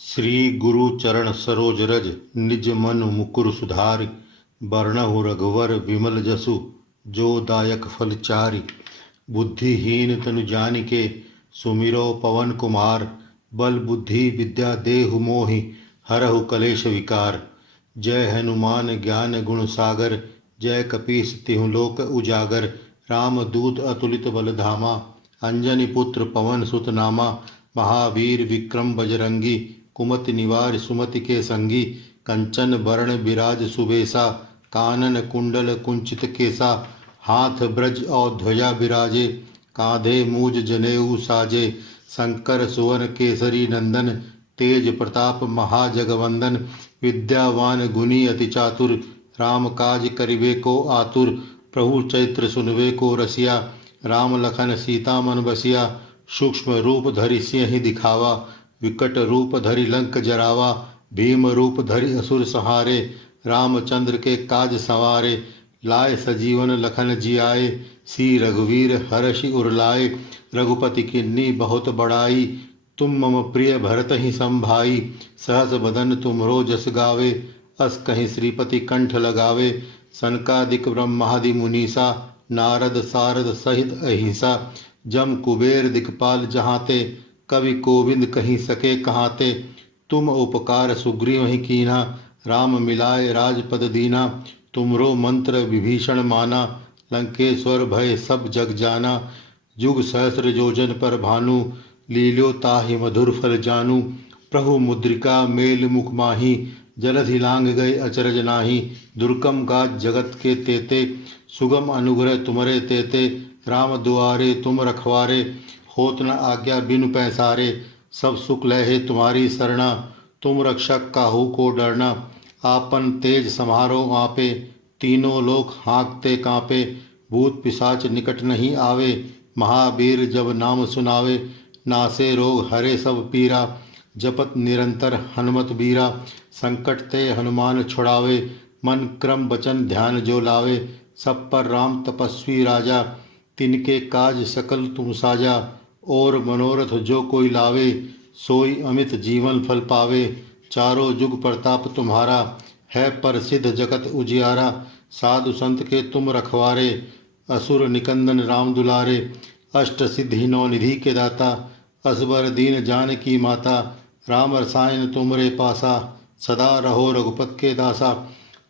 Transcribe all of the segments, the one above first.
श्री गुरु चरण सरोज रज निज मन मुकुर सुधारि। बरनहु रघुवर विमल जसु जो दायक फल चारि। बुद्धिहीन तनु जानिके सुमिरो पवन कुमार। बल बुद्धि विद्या देहु मोहि हरहु कलेश विकार। जय हनुमान ज्ञान गुण सागर जय कपीस तिहु लोक उजागर। राम दूत अतुलित बल धामा अंजनी पुत्र पवन सुत नामा। महावीर विक्रम बजरंगी कुमति निवार सुमति के संगी। कंचन बरण बिराज सुबेसा कानन कुंडल कुंचित केसा। हाथ ब्रज और ध्वजा बिराजे कांधे मूज जनेऊ साजे। शंकर सुवन केसरी नंदन तेज प्रताप महाजगवंदन। विद्यावान गुणी अति चातुर राम काज करिबे को आतुर। प्रभु चैत्र सुनबे को रसिया राम लखन सीता मन बसिया। सूक्ष्म रूप धरि सिंह दिखावा विकट रूप धरि लंक जरावा। भीम रूप धरि असुर संहारे रामचंद्र के काज सवारे। लाए सजीवन लखन जियाए सी रघुवीर हर्षि उर लाए। रघुपति किन्नी बहुत बड़ाई तुम मम प्रिय भरत ही संभाई। सहस बदन तुमरो जस गावे अस कहीं श्रीपति कंठ लगावे। सनकादिक ब्रह्मादि मुनीसा नारद सारद सहित अहिंसा। जम कुबेर दिक्पाल जहाते कवि कोविंद कहीं सके कहाते। तुम उपकार सुग्रीव ही कीन्हा राम मिलाए राजपद दीना। तुमरो मंत्र विभीषण माना लंकेश्वर भय सब जग जाना। जुग सहस्र योजन पर भानु लील्यो ताहि मधुर फल जानू। प्रभु मुद्रिका मेल मुख माही जलधि लांग गए अचरज नाही। दुर्गम गाज जगत के तेते सुगम अनुग्रह तुमरे तेते। राम दुआरे तुम रखवारे होत न आज्ञा बिनु पैसारे। सब सुख लहे तुम्हारी सरना तुम रक्षक काहू को डरना। आपन तेज समारो आपे तीनों लोक हाँकते कांपे। भूत पिशाच निकट नहीं आवे महावीर जब नाम सुनावे। नासे रोग हरे सब पीरा जपत निरंतर हनुमत बीरा। संकट ते हनुमान छुड़ावे मन क्रम वचन ध्यान जो लावे। सब पर राम तपस्वी राजा तिनके काज सकल तुम साजा। और मनोरथ जो कोई लावे सोई अमित जीवन फल पावे। चारों जुग प्रताप तुम्हारा है प्रसिद्ध जगत उजियारा। साधु संत के तुम रखवारे असुर निकंदन राम दुलारे। अष्ट सिद्धि नौ निधि के दाता असबर दीन जान की माता। राम रसायन तुमरे पासा सदा रहो रघुपत के दासा।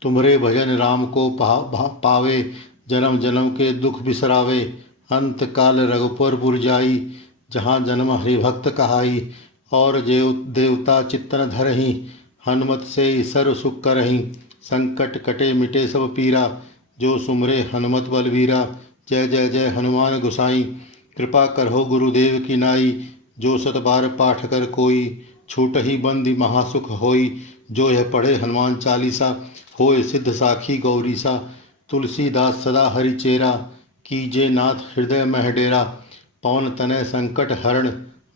तुमरे भजन राम को पावे जन्म जन्म के दुख बिसरावे। अंत काल रघुपुर पुर जाई जहाँ जन्म हरिभक्त कहाई। और देवता चित्तन धरहि हनुमत से सर्व सुख करहि। संकट कटे मिटे सब पीरा जो सुमरे हनुमत बलवीरा। जय जय जय हनुमान गोसाई कृपा करहो गुरुदेव की नाई। जो सत बार पाठ कर कोई छूट ही बंदी महासुख होई। जो यह पढ़े हनुमान चालीसा होय सिद्ध साखी गौरीसा। तुलसीदास सदा हरि चेरा कीजे नाथ हृदय मह डेरा। पवन तनय संकट हरण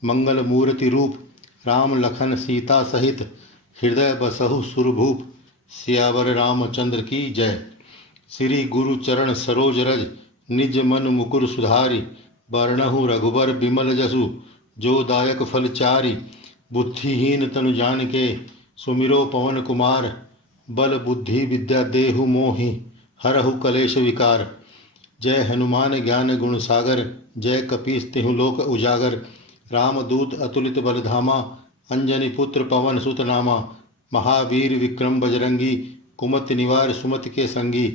मंगल मूर्ति रूप। राम लखन सीता सहित हृदय बसहु सुरभूप। सियावर रामचंद्र की जय। श्री गुरु चरण सरोज रज निज मन मुकुर सुधारि। बरनहु रघुवर विमल जसु जो दायक फल चारि। बुद्धिहीन तनु जानिके सुमिरो पवन कुमार। बल बुद्धि विद्या देहु मोहि हरहु कलेश विकार। जय हनुमान ज्ञान गुण सागर जय कपीस तिहु लोक उजागर। रामदूत अतुलित बल धामा अंजनी पुत्र पवन सुत नामा। महावीर विक्रम बजरंगी कुमति निवार सुमति के संगी।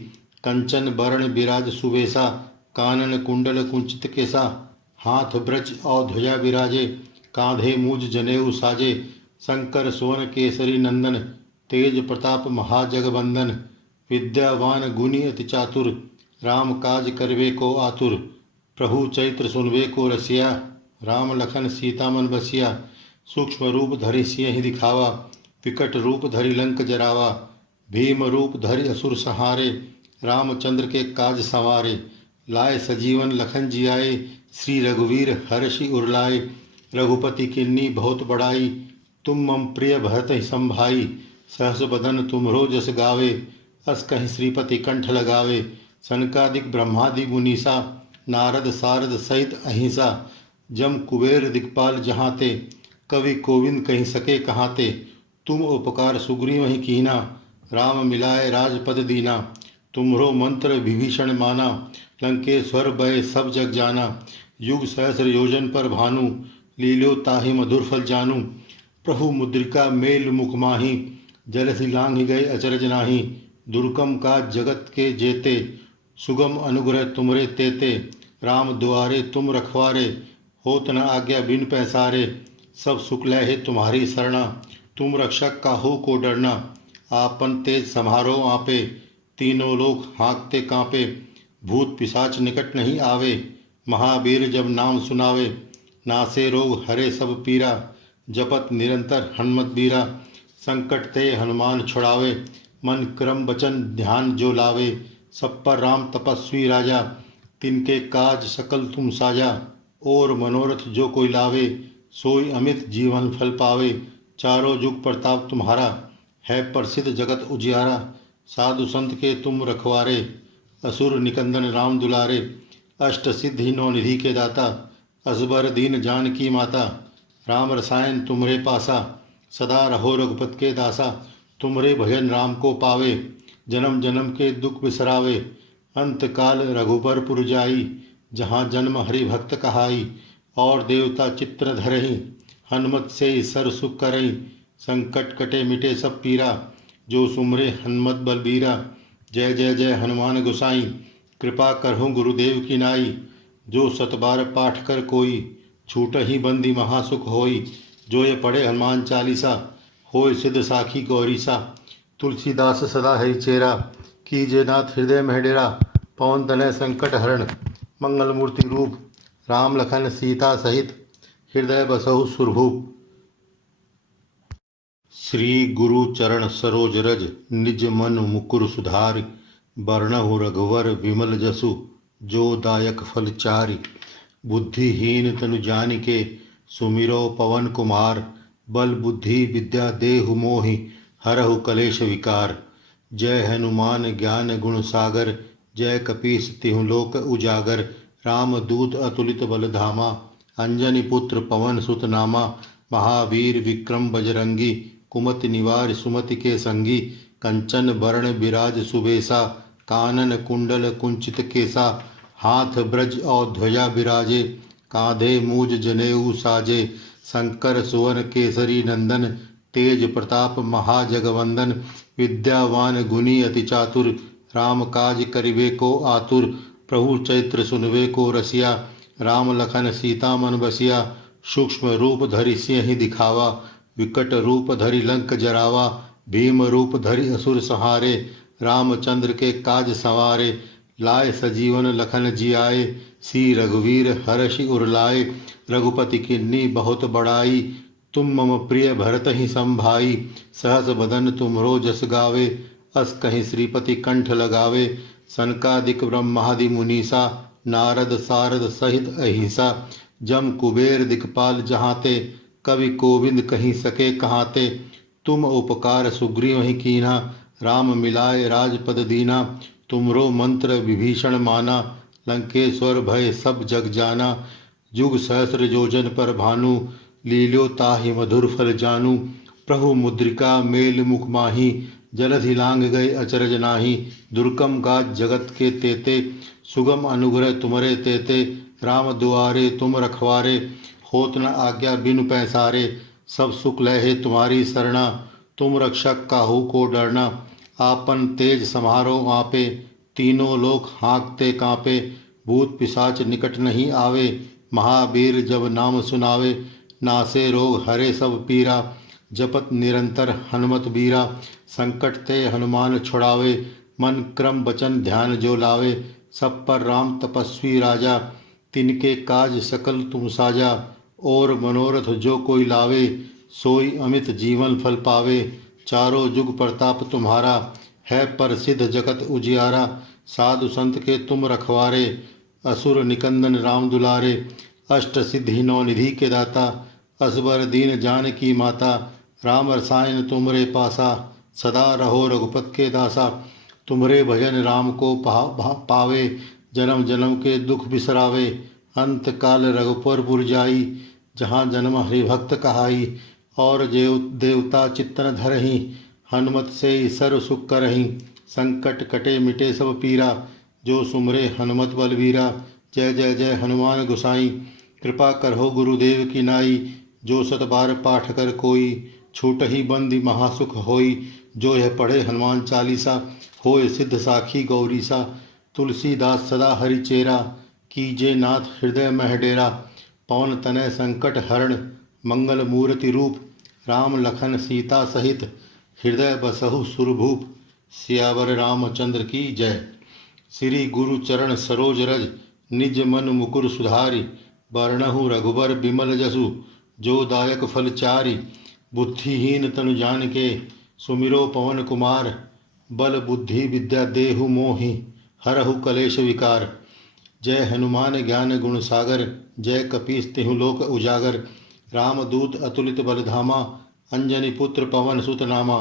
कंचन बरण बिराज सुबेसा कानन कुंडल कुंचित केसा। हाथ ब्रज और ध्वजा बिराजे कांधे मूज जनेऊ साजे। शंकर सुवन केसरी नंदन तेज प्रताप महाजगवंदन। विद्यावान गुणी अति चातुर राम काज करवे को आतुर। प्रभु चैत्र सुनबे को रसिया राम लखन सीता मन बसिया। सूक्ष्म रूप धरि सिंह दिखावा विकट रूप धरि लंक जरावा। भीम रूप धरि असुर संहारे रामचंद्र के काज सवारे। लाए सजीवन लखन जियाए श्री रघुवीर हर्षि उर लाए। रघुपति किन्नी बहुत बड़ाई तुम मम प्रिय भरत ही संभाई। सहस बदन तुमरो जस गावे अस कहीं श्रीपति कंठ लगावे। सनकादिक ब्रह्मादि मुनीसा नारद सारद सहित अहिंसा। जम कुबेर दिक्पाल जहाते कवि कोविंद कहीं सके कहाँ ते, तुम उपकार सुग्रीव ही कीना, राम मिलाए राजपद दीना। तुम्हरो मंत्र विभीषण माना, लंकेश्वर भय सब जग जाना। युग सहस्र योजन पर भानु, लील्यो ताहि मधुर फल जानू। प्रभु मुद्रिका मेल मुख माही, जलधि लांघ गए अचरज नाही। दुर्गम का जगत के जेते, सुगम अनुग्रह तुमरे तेते। राम दुआरे तुम रखवारे, होत न आज्ञा बिन पैसारे। सब सुख लहे तुम्हारी शरणा, तुम रक्षक काहू को डरना। आपन तेज समारो आपे, तीनों लोग हाँकते कांपे। भूत पिशाच निकट नहीं आवे, महावीर जब नाम सुनावे। नासे रोग हरे सब पीरा, जपत निरंतर हनुमत बीरा। संकट ते हनुमान छुड़ावे, मन क्रम वचन ध्यान जो लावे। सब पर राम तपस्वी राजा, तिनके काज सकल तुम साजा। और मनोरथ जो कोई लावे, सोई अमित जीवन फल पावे। चारों जुग प्रताप तुम्हारा, है प्रसिद्ध जगत उजियारा। साधु संत के तुम रखवारे, असुर निकंदन राम दुलारे। अष्ट सिद्धि नौ निधि के दाता, असबर दीन जानकी माता। राम रसायन तुमरे पासा, सदा रहो रघुपत के दासा। तुमरे भजन राम को पावे, जन्म जन्म के दुख बिसरावे। अंत काल रघुबर पुर जाई, जहाँ जन्म हरि भक्त कहाई। और देवता चित्र धरहि, हनुमत से सर सुख करई। संकट कटे मिटे सब पीरा, जो सुमरे हनुमत बलबीरा। जय जय जय हनुमान गोसाई, कृपा करहु गुरुदेव की नाई। जो सतबार पाठ कर कोई, छूट ही बंदी महासुख होई। जो ये पढ़े हनुमान चालीसा, होय सिद्ध साखी गौरीसा। तुलसीदास सदा हरि चेरा, कीजे नाथ हृदय में डेरा। पवन तनय संकट हरण, मंगल मूर्ति रूप। राम लखन सीता सहित, हृदय बसहु सुरभूप। श्री गुरु चरण सरोज रज, निज मन मुकुर सुधारि। बरनहु रघुवर विमल जसु, जो दायक फल चारि। बुद्धिहीन तनु जानिके, सुमिरो पवन कुमार। बल बुद्धि विद्या देहु मोहि, हरहु कलेश विकार। जय हनुमान ज्ञान गुण सागर, जय कपीस तिहु लोक उजागर। राम दूत अतुलित बल धामा, अंजनी पुत्र पवन सुत नामा। महावीर विक्रम बजरंगी, कुमति निवार सुमति के संगी। कंचन बरण विराज सुबेसा, कानन कुंडल कुंचित केसा। हाथ ब्रज और ध्वजा विराजे, कांधे मूज जनेऊ साजे। शंकर सुवन केसरी नंदन, तेज प्रताप महाजगवंदन। विद्यावान गुणी अति चातुर, राम काज करिबे को आतुर। प्रभु चैत्र सुनवे को रसिया, राम लखन सीता मन बसिया। सूक्ष्म रूप धरि सिंह दिखावा, विकट रूप धरि लंक जरावा। भीम रूप धरि असुर संहारे, रामचंद्र के काज संवारे। लाए सजीवन लखन जियाए, सी रघुवीर हर्षि उर लाए। रघुपति किन्नी बहुत बड़ाई, तुम मम प्रिय भरत ही संभाई। सहस बदन तुमरो जस गावे, अस कहीं श्रीपति कंठ लगावे। सनकादिक ब्रह्मादि मुनीसा, नारद सारद सहित अहिंसा। जम कुबेर दिक्पाल जहाँते, कवि कोविंद कहीं सके कहाँते। तुम उपकार सुग्रीव ही कीन्हा, राम मिलाए राजपद दीना। तुमरो मंत्र विभीषण माना, लंकेश्वर भय सब जग जाना। युग सहस्र योजन पर भानु, लील्यो ताहि मधुर फल जानू। प्रभु मुद्रिका मेल मुख माही, जलधि लांघ गए अचरज नाही। दुर्गम गाज जगत के तेते, सुगम अनुग्रह तुमरे तेते। राम दुआरे तुम रखवारे, होत न आज्ञा बिनु पैसारे। सब सुख लहे तुम्हारी शरणा, तुम रक्षक काहू को डरना। आपन तेज समारो आपे, तीनों लोक हाँकते कांपे। भूत पिशाच निकट नहीं आवे, महावीर जब नाम सुनावे। नासे रोग हरे सब पीरा, जपत निरंतर हनुमत बीरा। संकट ते हनुमान छुड़ावे, मन क्रम वचन ध्यान जो लावे। सब पर राम तपस्वी राजा, तिनके काज सकल तुम साजा। और मनोरथ जो कोई लावे, सोई अमित जीवन फल पावे। चारों जुग प्रताप तुम्हारा, है प्रसिद्ध जगत उजियारा। साधु संत के तुम रखवारे, असुर निकंदन राम दुलारे। अष्ट सिद्धि नौ निधि के दाता, असबर दीन जानकी माता। राम रसायन तुमरे पासा, सदा रहो रघुपत के दासा। तुमरे भजन राम को पावे, जन्म जन्म के दुख बिसरावे। अंत काल रघुपर पुर जाई, जहाँ जन्म हरिभक्त कहाई। और देवता चित्तन धरहि, हनुमत से सर्व सुख करहि। संकट कटे मिटे सब पीरा, जो सुमरे हनुमत बलवीरा। जय जय जय हनुमान गोसाई, कृपा करहो गुरुदेव की नाई। जो सत बार पाठ कर कोई, छूटहि बंदी महासुख होई। जो यह पढ़े हनुमान चालीसा, होय सिद्ध साखी गौरीसा। तुलसीदास सदा हरिचेरा, कीजे नाथ हृदय मह डेरा। पवन तनय संकट हरण, मंगल मूर्ति रूप। राम लखन सीता सहित, हृदय बसहु सुरभूप। सियावर रामचंद्र की जय। श्री गुरु चरण सरोज रज, निज मन मुकुर सुधारि। बरनहु रघुबर बिमल जसु, जो दायक फल चारि। बुद्धिहीन तनु जानिके, सुमिरो पवन कुमार। बल बुद्धि विद्या देहु मोहि, हरहु कलेश विकार। जय हनुमान ज्ञान गुण सागर, जय कपीस तिहु लोक उजागर। रामदूत अतुलित बलधामा, अंजनी पुत्र पवन सुत नामा।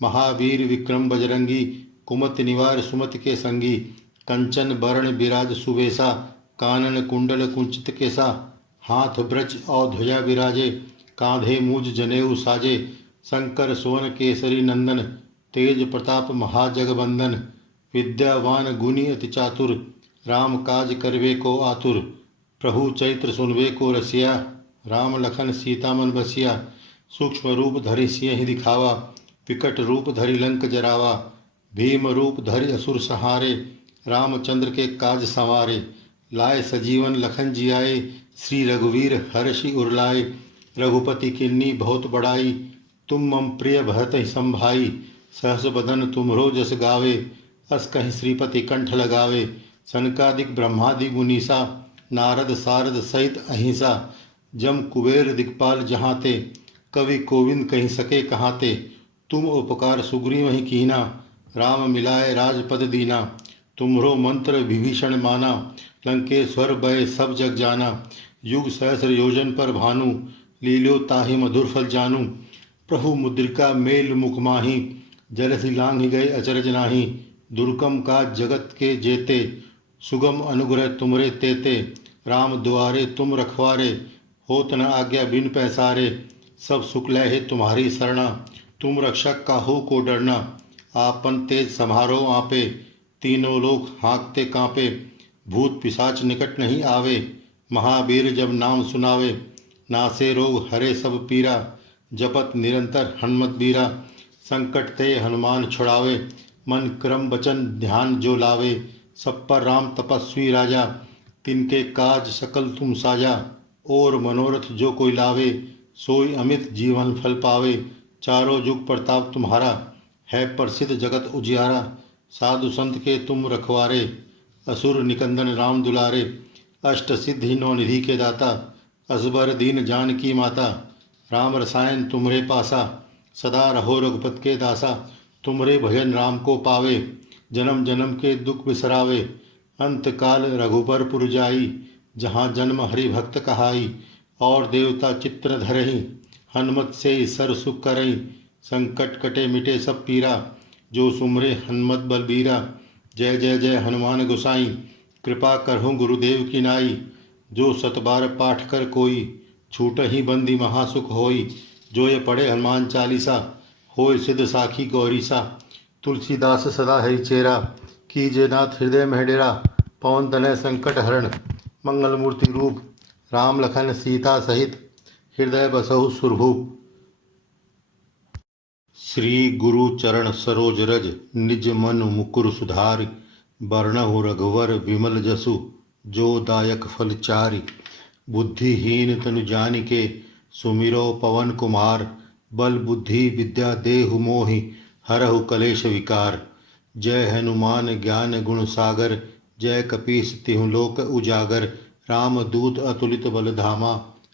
महावीर विक्रम बजरंगी, कुमति निवार सुमति के संगी। कंचन बरण बिराज सुवेसा, कानन कुंडल कुंचित केसा। हाथ ब्रज और ध्वजा विराजे, कांधे मूज जनेऊ साजे। शंकर सोन केसरी नंदन, तेज प्रताप महाजगबंदन। विद्यावान गुणी अति चातुर, राम काज करवे को आतुर। प्रभु चैत्र सुनवे को रसिया, राम लखन सीता मन बसिया। सूक्ष्म रूप धरि सियहि दिखावा, विकट रूप धरि लंक जरावा। भीम रूप धरि असुर सहारे, रामचंद्र के काज संवारे। लाए सजीवन लखन जियाए, श्री रघुवीर हर्षि उरलाए। रघुपति किन्नी बहुत बड़ाई, तुम मम प्रिय भरत संभाई। सहस बदन तुमरो जस गावे, अस कहीं श्रीपति कंठ लगावे। सनकादिक ब्रह्मादि मुनीसा, नारद सारद सहित अहिंसा। जम कुबेर दिक्पाल जहाँ ते, कवि कोविंद कहीं सके कहाँ ते। तुम उपकार सुग्रीव ही कीना, राम मिलाए राजपद दीना। तुमरो मंत्र विभीषण माना, लंकेश्वर भय सब जग जाना। युग सहस्र योजन पर भानु, लील्यो ताहि मधुर फल जानू। प्रभु मुद्रिका मेल मुख माही, जलधि लांघ गए अचरज नाही। दुर्गम का जगत के जेते, सुगम अनुग्रह तुमरे तेते। राम द्वारे तुम रखवारे, होत न आज्ञा बिन पैसारे। सब सुख लहे तुम्हारी शरणा, तुम रक्षक काहू को डरना। आपन तेज सम्हारो आपे, तीनों लोग हाँकते कांपे। भूत पिशाच निकट नहीं आवे, महावीर जब नाम सुनावे। नासे रोग हरे सब पीरा, जपत निरंतर हनुमत बीरा। संकट ते हनुमान छुड़ावे, मन क्रम वचन ध्यान जो लावे। सब पर राम तपस्वी राजा, तिनके काज सकल तुम साजा। और मनोरथ जो कोई लावे, सोई अमित जीवन फल पावे। चारों जुग प्रताप तुम्हारा, है प्रसिद्ध जगत उजियारा। साधु संत के तुम रखवारे, असुर निकंदन राम दुलारे। अष्ट सिद्धि नौ निधि के दाता, असबर दीन जानकी माता। राम रसायन तुमरे पासा, सदा रहो रघुपत के दासा। तुमरे भजन राम को पावे, जन्म जन्म के दुख बिसरावे। अंत काल रघुबर पुर जाई, जहाँ जन्म हरि भक्त कहाई। और देवता चित्र धरहि, हनुमत से सर सुख करई। संकट कटे मिटे सब पीरा, जो सुमरे हनुमत बलबीरा। जय जय जय हनुमान गोसाई, कृपा करहु गुरुदेव की नाई। जो सतबार पाठ कर कोई, छूटहि बंदी महासुख होई। जो ये पढ़े हनुमान चालीसा, होय सिद्ध साखी गौरीसा। तुलसीदास सदा हरिचेरा, कीजे नाथ हृदय मह डेरा। पवन तनय संकट हरण, मंगल मूर्ति रूप। राम लखन सीता सहित, हृदय बसहु सुरभूप। श्री गुरु चरण सरोज रज, निज मन मुकुर सुधारि। बरनहु रघुवर विमल जसु, जो दायक फल चारि। बुद्धिहीन तनु जानिके, सुमिरो पवन कुमार। बल बुद्धि विद्या देहु मोहि, हरहु कलेश विकार। जय हनुमान ज्ञान गुण सागर, जय कपीस तिहु लोक उजागर। राम दूत अतुलित बल धामा,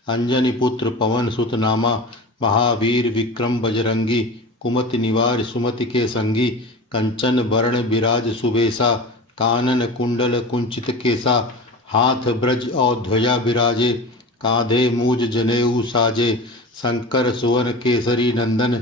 अंजनी पुत्र पवन सुत नामा। महावीर विक्रम बजरंगी, कुमति निवार सुमति के संगी। कंचन बरण बिराज सुबेसा, कानन कुंडल कुंचित केसा। हाथ ब्रज और ध्वजा विराजे, कांधे मूज जनेऊ साजे। शंकर सुवन केसरी नंदन,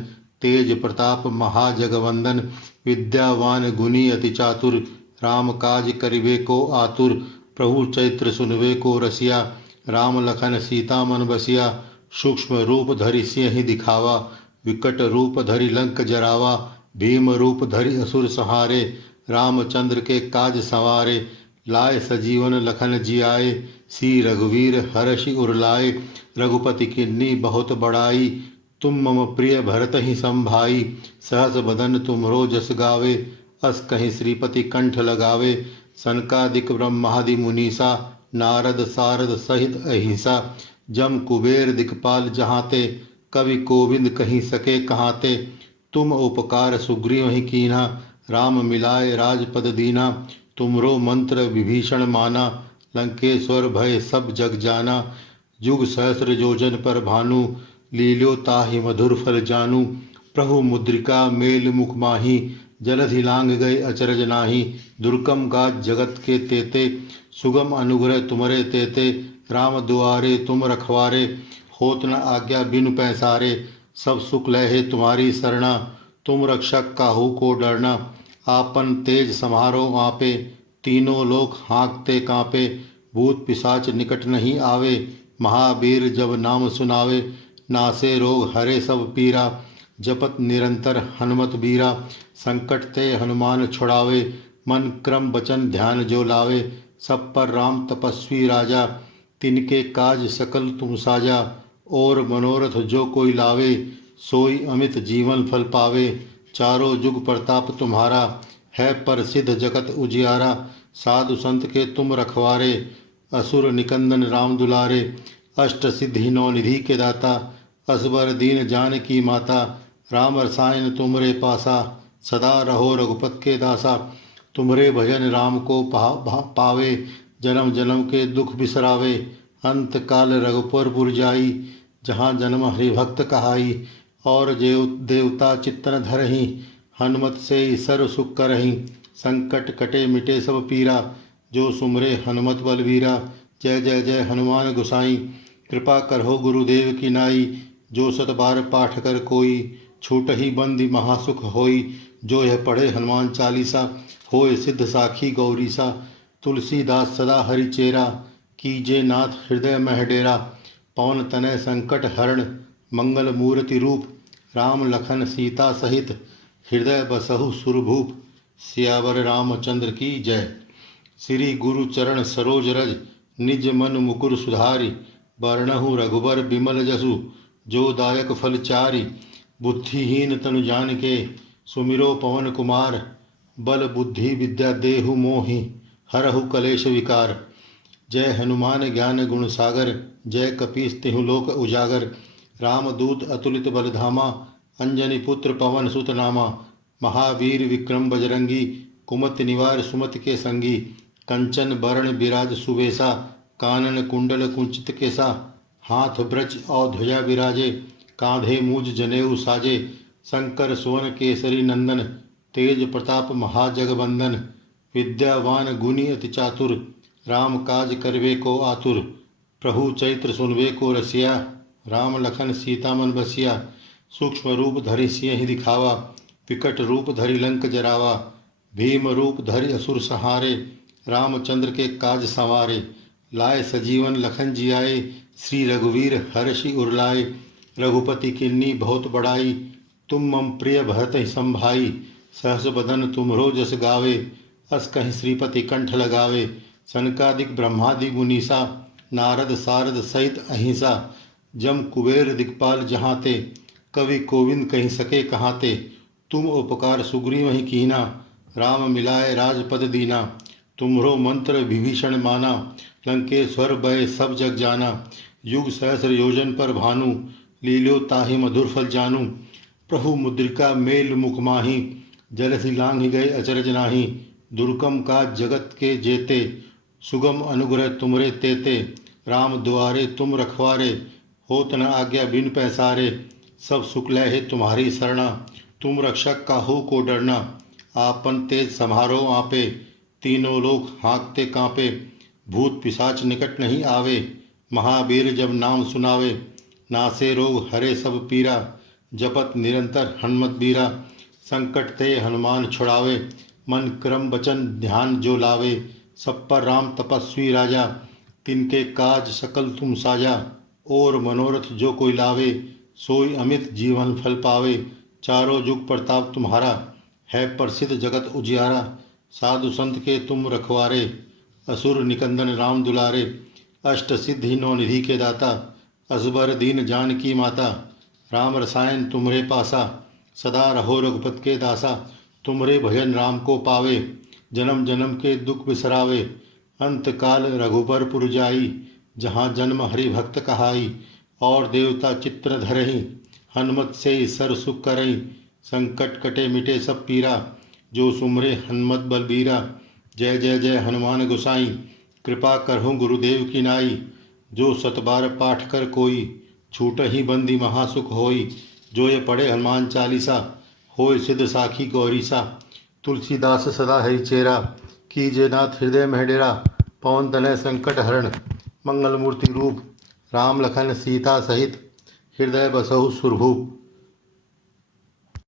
तेज प्रताप महाजगवंदन। विद्यावान गुणी अति चातुर, राम काज करिवे को आतुर। प्रभु चैत्र सुनवे को रसिया, राम लखन सीता मन बसिया, सूक्ष्म रूप धरि सिंह दिखावा, विकट रूप धरि लंक जरावा, भीम रूप धरि असुर संहारे, रामचंद्र के काज संवारे, लाए सजीवन लखन जियाए, सी रघुवीर हर्षि उरलाए, रघुपति किन्नी बहुत बड़ाई, तुम मम प्रिय भरत ही संभाई, सहस बदन तुमरो जस गावे, अस कहीं श्रीपति कंठ लगावे, सनकादिक ब्रह्मादि मुनीसा, नारद सारद सहित अहिंसा, जम कुबेर दिक्पाल जहाते, कवि कोविंद कहीं सके कहाते, तुम उपकार सुग्रीव ही कीन्हा, राम मिलाए राजपद दीना, तुमरो मंत्र विभीषण माना, लंकेश्वर भय सब जग जाना, युग सहस्र योजन पर भानु, लील्यो ताहि मधुर फल जानू, प्रभु मुद्रिका मेल मुख माही, जलधि लांग गए अचरज नाही, दुर्गम गाज जगत के तेते, सुगम अनुग्रह तुमरे तेते, राम दुआरे तुम रखवारे, होत न आज्ञा बिनु पैसारे, सब सुख लहे तुम्हारी सरणा, तुम रक्षक काहू को डरना, आपन तेज समारो आपे, तीनों लोक हाँकते कांपे, भूत पिशाच निकट नहीं आवे, महावीर जब नाम सुनावे, नासे रोग हरे सब पीरा, जपत निरंतर हनुमत बीरा, संकट ते हनुमान छुड़ावे, मन क्रम वचन ध्यान जो लावे, सब पर राम तपस्वी राजा, तिनके काज सकल तुम साजा, और मनोरथ जो कोई लावे, सोई अमित जीवन फल पावे, चारों जुग प्रताप तुम्हारा, है प्रसिद्ध जगत उजियारा, साधु संत के तुम रखवारे, असुर निकंदन राम दुलारे, अष्ट सिद्धि नौ निधि के दाता, असबर दीन जान की माता, राम रसायन तुमरे पासा, सदा रहो रघुपत के दासा, तुमरे भजन राम को पावे, जन्म जन्म के दुख बिसरावे, अंत काल रघुपुर पुर जाई, जहाँ जन्म हरिभक्त कहाई, और देवता चित्तन धरहि, हनुमत से सर्व सुख करहि, संकट कटे मिटे सब पीरा, जो सुमरे हनुमत बलवीरा, जय जय जय हनुमान गोसाई, कृपा करहो गुरुदेव की नाई, जो सत बार पाठ कर कोई, छूट ही बंदी महासुख होई, जो यह पढ़े हनुमान चालीसा, होय सिद्ध साखी गौरीसा, तुलसीदास सदा हरिचेरा, कीजे नाथ हृदय मह डेरा, पवन तनय संकट हरण, मंगल मूर्ति रूप, राम लखन सीता सहित, हृदय बसहु सुरभूप, सियावर रामचंद्र की जय। श्री गुरु चरण सरोज रज, निज मन मुकुर सुधारी, वर्णहु रघुबर बिमल जसु, जो दायक फल चारि, बुद्धिहीन तनु जानिके, सुमिरो पवन कुमार, बल बुद्धि विद्या देहु मोहि, हरहु कलेश विकार, जय हनुमान ज्ञान गुण सागर, जय कपीस तिहु लोक उजागर, रामदूत अतुलित बलधामा, अंजनी पुत्र पवन सुत नामा, महावीर विक्रम बजरंगी, कुमति निवार सुमति के संगी, कंचन बरण विराज सुवेशा, कानन कुंडल कुंचित केसा, हाथ ब्रज और ध्वजा विराजे, कांधे मूज जनेऊ साजे, शंकर सुवन केसरी नंदन, तेज प्रताप महाजगबंदन, विद्यावान गुणी अति चातुर, राम काज करवे को आतुर, प्रभु चैत्र सुनवे को रसिया, राम लखन सीता मन बसिया, सूक्ष्म रूप धरि सिंह दिखावा, विकट रूप धरि लंक जरावा, भीम रूप धरि असुर संहारे, रामचंद्र के काज संवारे, लाए सजीवन लखन जियाए, श्री रघुवीर हर्षि उरलाए, रघुपति किन्नी बहुत बड़ाई, तुम मम प्रिय भरत ही संभाई, सहस बदन तुमरो जस गावे, अस कहीं श्रीपति कंठ लगावे, सनकादिक ब्रह्मादि मुनीसा, नारद सारद सहित अहिंसा, जम कुबेर दिक्पाल जहाते, कवि कोविंद कहीं सके कहाते, तुम उपकार सुग्रीव ही कीना, राम मिलाए राजपद दीना, तुमरो मंत्र विभीषण माना, लंकेश्वर भय सब जग जाना, युग सहस्र योजन पर भानु, लील्यो ताहि मधुर फल जानू, प्रभु मुद्रिका मेल मुख माही, जलधि लांघ गए अचरज नाही, दुर्गम का जगत के जेते, सुगम अनुग्रह तुमरे तेते, राम दुआरे तुम रखवारे, होत न आज्ञा बिन पैसारे, सब सुख लहे तुम्हारी सरणा, तुम रक्षक काहू को डरना, आपन तेज समारो आपे, तीनों लोग हाँकते कांपे, भूत पिशाच निकट नहीं आवे, महावीर जब नाम सुनावे, नासे रोग हरे सब पीरा, जपत निरंतर हनुमत बीरा, संकट ते हनुमान छुड़ावे, मन क्रम वचन ध्यान जो लावे, सब पर राम तपस्वी राजा, तिनके काज सकल तुम साजा। और मनोरथ जो कोई लावे, सोई अमित जीवन फल पावे। चारों जुग प्रताप तुम्हारा, है प्रसिद्ध जगत उजियारा। साधु संत के तुम रखवारे, असुर निकंदन राम दुलारे। अष्ट सिद्धि नौ निधि के दाता, असबर दीन जानकी माता। राम रसायन तुमरे पासा, सदा रहो रघुपत के दासा। तुमरे भजन राम को पावे, जन्म जन्म के दुख बिसरावे। अंत काल रघुबर पुर जाई, जहाँ जन्म हरि भक्त कहाई। और देवता चित्र धरहि, हनुमत से सर सुख करई। संकट कटे मिटे सब पीरा, जो सुमरे हनुमत बलबीरा। जय जय जय हनुमान गोसाई, कृपा करहु गुरुदेव की नाई। जो सतबार पाठ कर कोई, छूट ही बंदी महासुख होई। जो ये पढ़े हनुमान चालीसा, होय सिद्ध साखी गौरीसा। तुलसीदास सदा हरि चेरा, कीजे नाथ हृदय में डेरा। पवन तनय संकट हरण, मंगल मूर्ति रूप। राम लखन सीता सहित, हृदय बसहु सुरभूप।